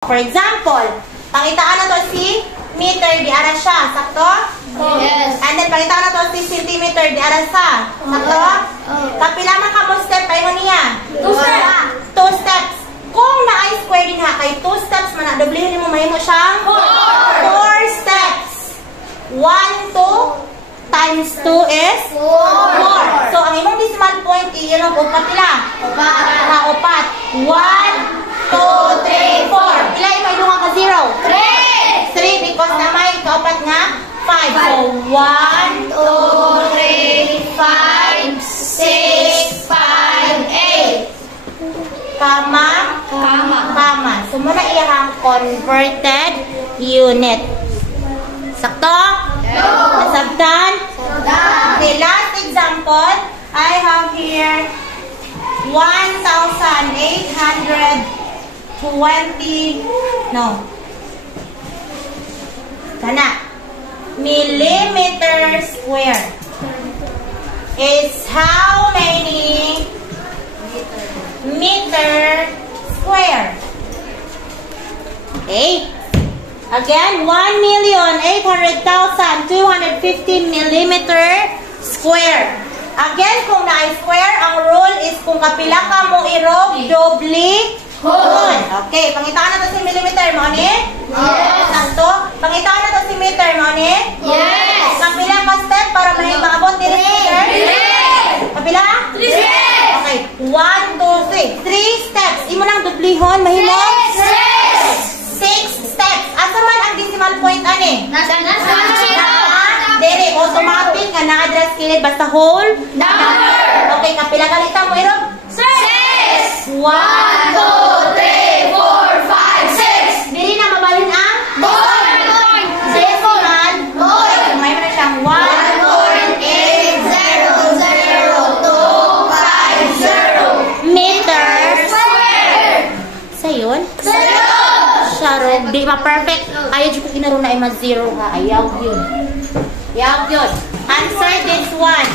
For example, pangitaan na to si meter, di ara siya. Sakto? Yes. And then, pangitaan na to si centimeter, di ara sa. Sakto? Kapila man ka mo step, payo niya. 2 steps. 2 steps. Kung na-I square din ha, kay 2 steps man na, doblihin mo mahimo siyang 4 steps. 1, 2 times 2 is 4. So, ang imong decimal point, iyon ang upat nila. Upat. 1, 2, 3, 4. Pila yung may lunga ka 0? 3 because na may kaupat nga 5. So, 1, 2, 3, 5, 6, 5, 8. Kama. So, muna iyahang converted unit. Sakto? Nasabtan? Okay, last example. I have here 1,820 Kana. Millimeter square is how many meter square? Okay. Again, 1,800,250 millimeter square. Again, kung na-square, ang rule is kung kapila ka mo irog, doble hon. Okay, pangitaan na to si millimeter mo, ni? Yes. Santo? Pangitaan na to si meter mo, ni? Yes. Kapila ka step para may maabot ni meter? Kapila? 3 steps. Okay, 1, 2, 3. 3 steps. Imo nang dublihon, mahimo? 6 steps. Asa man ang decimal point, ani? Nasa Dere, automatic nga na-address kilid basta whole number. Okay, kapila kalita mo, Irog? 6. 1, 2, 2, 3, 4, 5, 6. Dili na mabalin ang? Decimal. Okay, may mo na siyang 1,800,250 meters. Sayon? Sharog, di ma-perfect. Ayaw dyan ko kinaro na ima-0 ha. Ayaw yun. Answer this one.